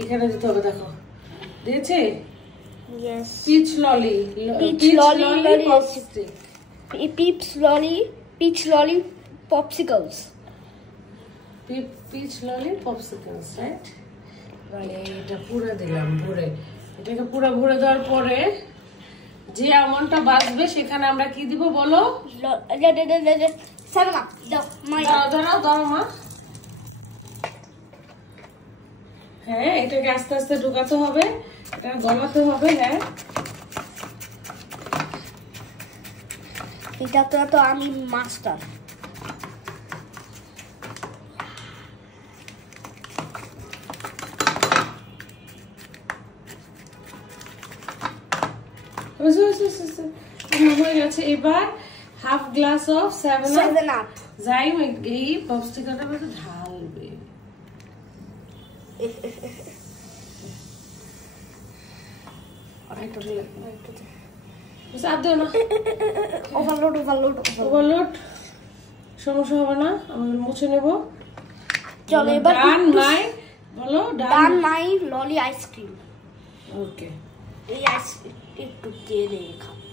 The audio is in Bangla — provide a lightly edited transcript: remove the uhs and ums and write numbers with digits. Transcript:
এখানে দিতে হবে, দেখো দিয়েছে। Yes. Peach lolly, Peach lolly popstick, peach lolly popsicles. Peach lolly popsicles, right? এটা পুরো দিলাম ভরে। এটাকে পুরো ভরে দেওয়ার পরে যে অ্যামাউন্টটা বাঁচবে সেখানে আমরা কি দিব বলো? 7 up. দাও মা। হ্যাঁ, এটাকে আস্তে আস্তে ঢোকাতে হবে, এটা গলাতে হবে। হ্যাঁ, এটাতে তো আমি মাস্টার। হয়ে গেছে। এবার হাফ গ্লাস অফ 7 আপ জাইম এই পপসিকলটার মধ্যে ঢালবে। ওভারলোড সমস্যা হবে না, আমাদের মুছে নেব। চলো এবার বলো ডান মাই ললি আইসক্রিম। ওকে, এই আইসক্রিম একটু দিয়ে খাবো।